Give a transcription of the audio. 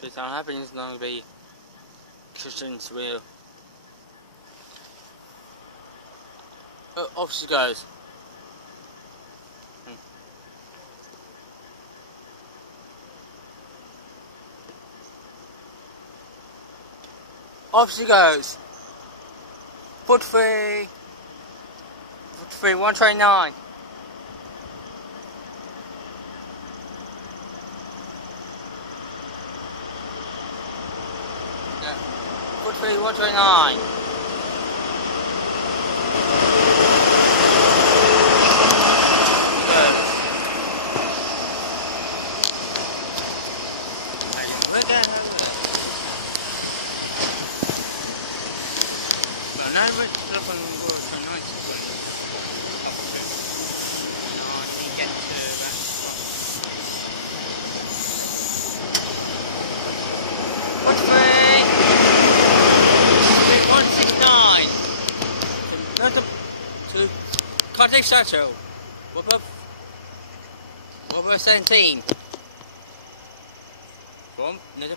This not happening. It's going to be Christian's real. Off she goes. Off she goes. 43, 129. Yeah. 43, 129. To Cardiff Sato. What about 17? From another